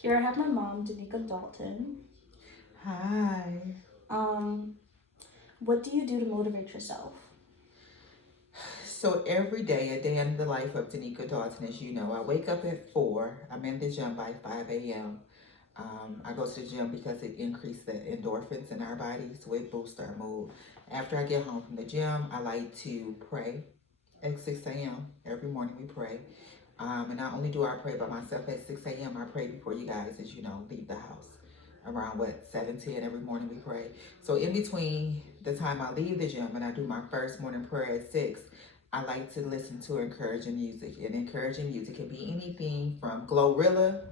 Here I have my mom, Danica Dalton. Hi. Um, what do you do to motivate yourself? So every day, a day in the life of Danica Dalton, as you know, I wake up at 4. I'm in the gym by 5 a.m. I go to the gym because it increases the endorphins in our bodies, so it boosts our mood. After I get home from the gym, I like to pray at 6 a.m. Every morning we pray. And not only do I pray by myself at 6 a.m., I pray before you guys, as you know, leave the house. Around what, 7:10 every morning we pray. So in between the time I leave the gym and I do my first morning prayer at 6, I like to listen to encouraging music. And encouraging music can be anything from Glorilla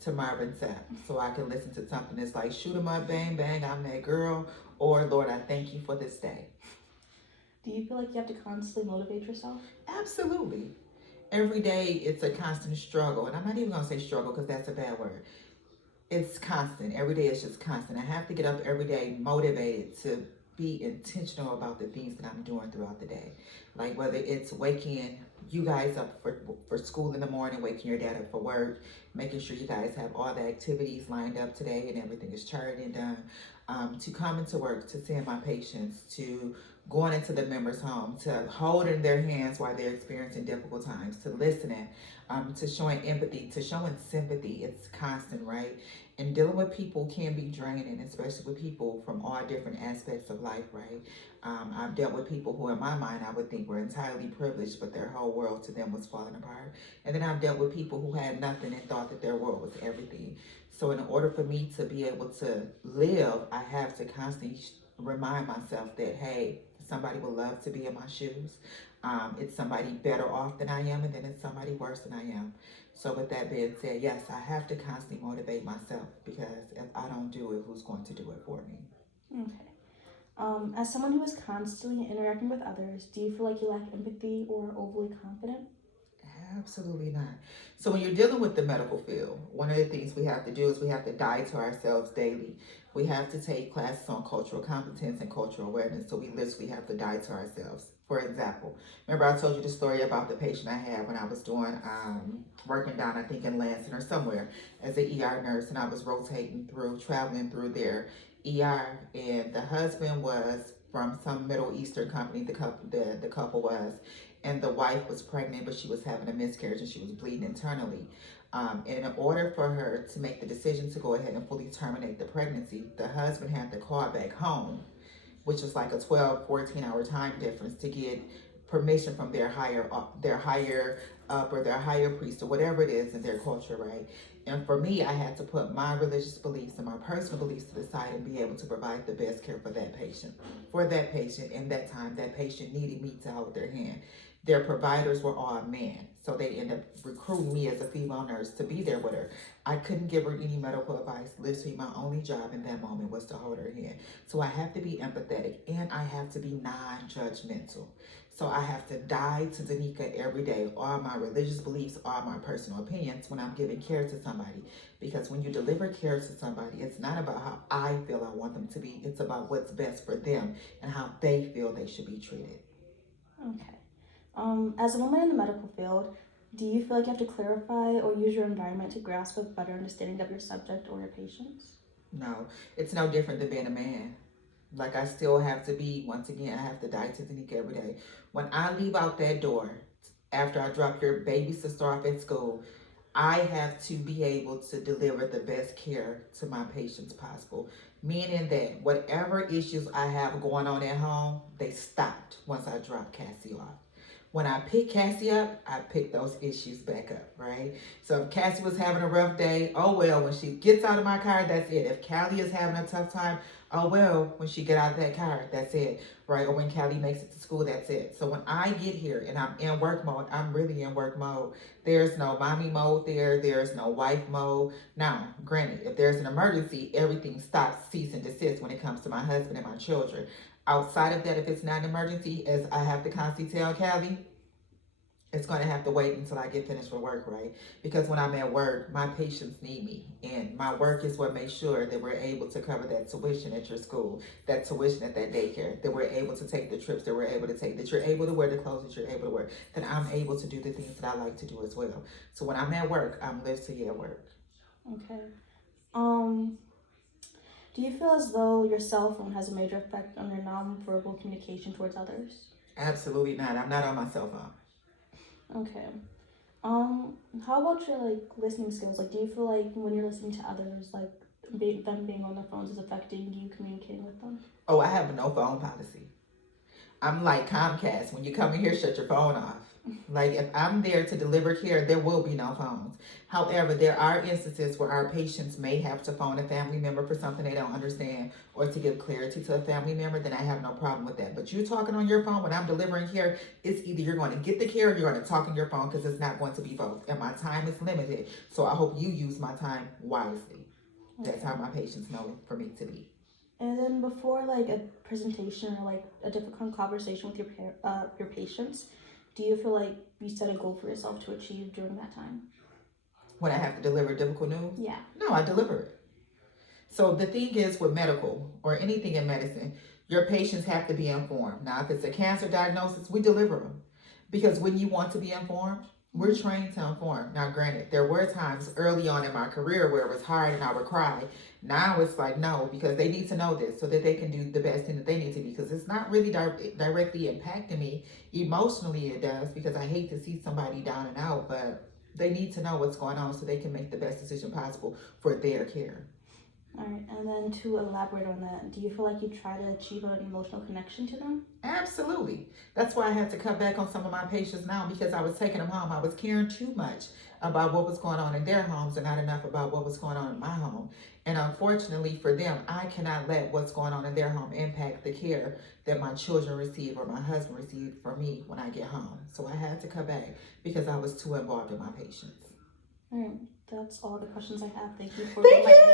to Marvin Sapp. So I can listen to something that's like shoot 'em up, bang, bang, I'm that girl, or Lord, I thank you for this day. Do you feel like you have to constantly motivate yourself? Absolutely. Every day it's a constant struggle. And I'm not even going to say struggle because that's a bad word. It's constant. Every day it's just constant. I have to get up every day motivated to be intentional about the things that I'm doing throughout the day. Like whether it's waking you guys up for school in the morning, waking your dad up for work, making sure you guys have all the activities lined up today and everything is charted and done, to coming to work, to seeing my patients, to going into the members' home, to holding their hands while they're experiencing difficult times, to listening, to showing empathy, to showing sympathy. It's constant, right? And dealing with people can be draining, especially with people from all different aspects of life, right? I've dealt with people who, in my mind, I would think were entirely privileged, but their whole world to them was falling apart. And then I've dealt with people who had nothing and thought that their world was everything. So, in order for me to be able to live, I have to constantly remind myself that, hey, somebody would love to be in my shoes. It's somebody better off than I am, and then it's somebody worse than I am. So with that being said, yes, I have to constantly motivate myself because if I don't do it, who's going to do it for me? Okay. As someone who is constantly interacting with others, do you feel like you lack empathy or overly confident? Absolutely not. So when you're dealing with the medical field, one of the things we have to do is we have to die to ourselves daily. We have to take classes on cultural competence and cultural awareness. So we literally have to die to ourselves. For example, remember I told you the story about the patient I had when I was doing working down, I think in Lansing or somewhere, as an ER nurse, and I was rotating through, traveling through their ER, and the husband was from some Middle Eastern company. The couple was, and the wife was pregnant, but she was having a miscarriage and she was bleeding internally. And in order for her to make the decision to go ahead and fully terminate the pregnancy, the husband had to call back home, which is like a 12, 14-hour time difference to get permission from their higher up or their higher priest or whatever it is in their culture, right? And for me, I had to put my religious beliefs and my personal beliefs to the side and be able to provide the best care for that patient. For that patient, in that time, that patient needed me to hold their hand. Their providers were all men, so they ended up recruiting me as a female nurse to be there with her. I couldn't give her any medical advice. Literally, my only job in that moment was to hold her hand. So I have to be empathetic and I have to be non-judgmental. So I have to die to Danica every day, all my religious beliefs, all my personal opinions when I'm giving care to somebody. Because when you deliver care to somebody, it's not about how I feel I want them to be. It's about what's best for them and how they feel they should be treated. Okay. As a woman in the medical field, do you feel like you have to clarify or use your environment to grasp a better understanding of your subject or your patients? No, it's no different than being a man. Like I still have to be, once again, I have to die to Danica every day. When I leave out that door, after I drop your baby sister off at school, I have to be able to deliver the best care to my patients possible. Meaning that whatever issues I have going on at home, they stopped once I dropped Cassie off. When I pick Cassie up, I pick those issues back up, right? So if Cassie was having a rough day, oh well, when she gets out of my car, that's it. If Callie is having a tough time, oh well, when she get out of that car, that's it, right? Or when Callie makes it to school, that's it. So when I get here and I'm in work mode, I'm really in work mode. There's no mommy mode there. There's no wife mode. Now, granted, if there's an emergency, everything stops, cease and desist when it comes to my husband and my children. Outside of that, if it's not an emergency, as I have to constantly tell Callie, it's going to have to wait until I get finished with work, right? Because when I'm at work, my patients need me. And my work is what makes sure that we're able to cover that tuition at your school, that tuition at that daycare, that we're able to take the trips that we're able to take, that you're able to wear the clothes that you're able to wear, that I'm able to do the things that I like to do as well. So when I'm at work, I'm literally at work. Okay. Um, do you feel as though your cell phone has a major effect on your nonverbal communication towards others? Absolutely not. I'm not on my cell phone. Okay. Um, how about your like listening skills? Like, do you feel like when you're listening to others, like them being on their phones is affecting you communicating with them? Oh, I have a no phone policy. I'm like Comcast. When you come in here, shut your phone off. Like if I'm there to deliver care, there will be no phones. However, there are instances where our patients may have to phone a family member for something they don't understand or to give clarity to a family member, then I have no problem with that. But you talking on your phone when I'm delivering care, it's either you're going to get the care or you're going to talk on your phone because it's not going to be both. And my time is limited. So I hope you use my time wisely. That's Okay. how my patients know for me to be. And then before like a presentation or like a difficult conversation with your patients, do you feel like you set a goal for yourself to achieve during that time? When I have to deliver difficult news, Yeah. no, I deliver it. So the thing is with medical or anything in medicine, your patients have to be informed. Now, if it's a cancer diagnosis, we deliver them because when you want to be informed, we're trained to inform. Now, granted, there were times early on in my career where it was hard and I would cry. Now it's like, no, because they need to know this so that they can do the best thing that they need to be because it's not really directly impacting me. Emotionally, it does because I hate to see somebody down and out, but they need to know what's going on so they can make the best decision possible for their care. All right. And then to elaborate on that, do you feel like you try to achieve an emotional connection to them? Absolutely. That's why I had to cut back on some of my patients now because I was taking them home. I was caring too much about what was going on in their homes and not enough about what was going on in my home. And unfortunately for them, I cannot let what's going on in their home impact the care that my children receive or my husband received from me when I get home. So I had to cut back because I was too involved in my patients. All right. That's all the questions I have. Thank you for Thank being my you.